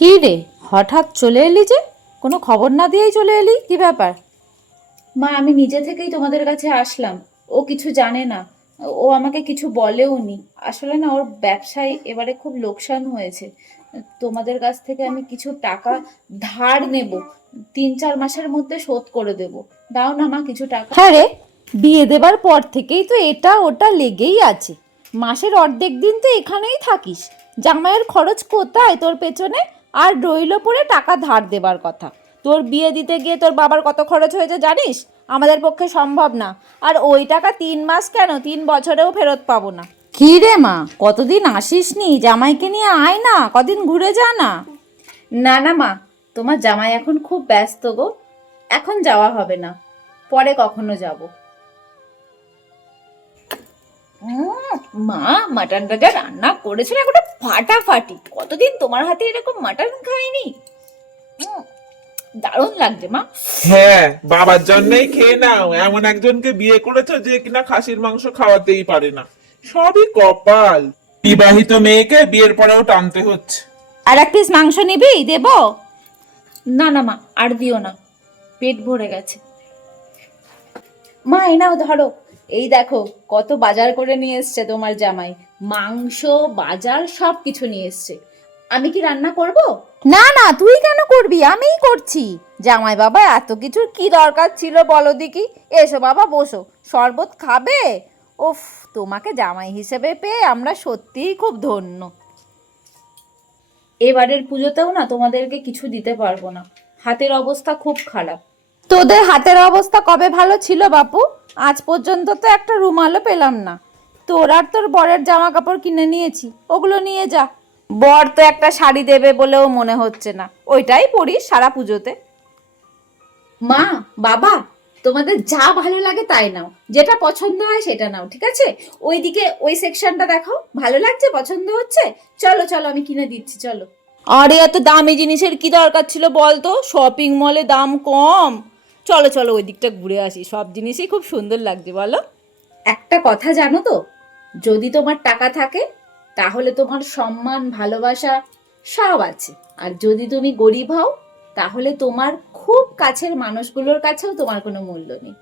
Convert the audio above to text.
কি রে, হঠাৎ চলে এলি যে? কোনো খবর না দিয়েই চলে এলি, কি ব্যাপার? মা, আমি নিজে থেকেই তোমাদের কাছে আসলাম। ও কিছু জানে না, ও আমাকে কিছু বলেও নি। আসলে না, ওর ব্যবসায় এবারে খুব লোকসান হয়েছে। তোমাদের কাছ থেকে আমি কিছু টাকা ধার নেব, 3-4 মাসের মধ্যে শোধ করে দেব। দাও না মা কিছু টাকা। হ্যাঁ রে, বিয়ে দেবার পর থেকেই তো এটা ওটা লেগেই আছে। মাসের অর্ধেক দিন তো এখানেই থাকিস। জামাইয়ের খরচ কোথায় তোর পেছনে? আর রইল পড়ে টাকা ধার দেবার কথা। তোর বিয়ে দিতে গিয়ে তোর বাবার কত খরচ হয়েছে জানিস? আমাদের পক্ষে সম্ভব না। আর ওই টাকা 3 মাস কেন, 3 বছরেও ফেরত পাবো না। কি রে মা, কতদিন আসিস নি? জামাইকে নিয়ে আয় না, কদিন ঘুরে যা না। না না মা, তোমার জামাই এখন খুব ব্যস্ত গো, এখন যাওয়া হবে না, পরে কখনো যাব। মা, মাটনটা যা রান্না করেছিল একটা ফাটাফাটি। কতদিন তোমার হাতে এরকম মাটন খাইনি। দারুণ লাগছে মা। হ্যাঁ, বাবার জন্যই খেয়ে নাও। এমন একজনকে বিয়ে করেছো যে কিনা খাসির মাংস খাওয়াতেই পারে না। সবই কপাল। বিবাহিত মেয়েকে বিয়ের পরেও টানতে হচ্ছে। আর 1 পিস মাংস নিবি, দেবো? না না মা, আর দিও না, পেট ভরে গেছে। মা, এই নাও ধরো। এই দেখো কত বাজার করে নিয়ে এসছে তোমার জামাই। মাংস, বাজার সব কিছু নিয়ে এসছে। আমি কি রান্না করব? না না, তুই কেন করবি? আমিই করছি। জামাই বাবা, এত কিছুর কি দরকার ছিল বলো দেখি? এসো বাবা, বসো। শরবত খাবে? উফ, তোমাকে জামাই হিসেবে পেয়ে আমরা সত্যিই খুব ধন্য। এবারের পুজোতেও না তোমাদেরকে কিছু দিতে পারবো না, হাতের অবস্থা খুব খারাপ। তোদের হাতের অবস্থা কবে ভালো ছিল বাপু? আজ পর্যন্ত তো একটা রুমালও পেলাম না। তোর আর তোর বরের জামা কাপড় কিনে নিয়েছি, ওগুলো নিয়ে যা। বর তো একটা শাড়ি দেবে বলেও মনে হচ্ছে না, ওইটাই পরিস সারা পুজোতে। মা, বাবা, তোমাদের যা ভালো লাগে তাই নাও, যেটা পছন্দ হয় সেটা নাও, ঠিক আছে? ওইদিকে ওই সেকশনটা দেখো, ভালো লাগছে, পছন্দ হচ্ছে? চলো চলো, আমি কিনে দিচ্ছি, চলো। আরে, এত দামি জিনিসের কি দরকার ছিল বলতো? শপিং মলে দাম কম। চলো চলো, ওই দিকটা ঘুরে আসি, সব জিনিসই খুব সুন্দর লাগছে, বলো। একটা কথা জানো তো, যদি তোমার টাকা থাকে তাহলে তোমার সম্মান, ভালোবাসা সব আছে। আর যদি তুমি গরিব হও তাহলে তোমার খুব কাছের মানুষগুলোর কাছেও তোমার কোনো মূল্য নেই।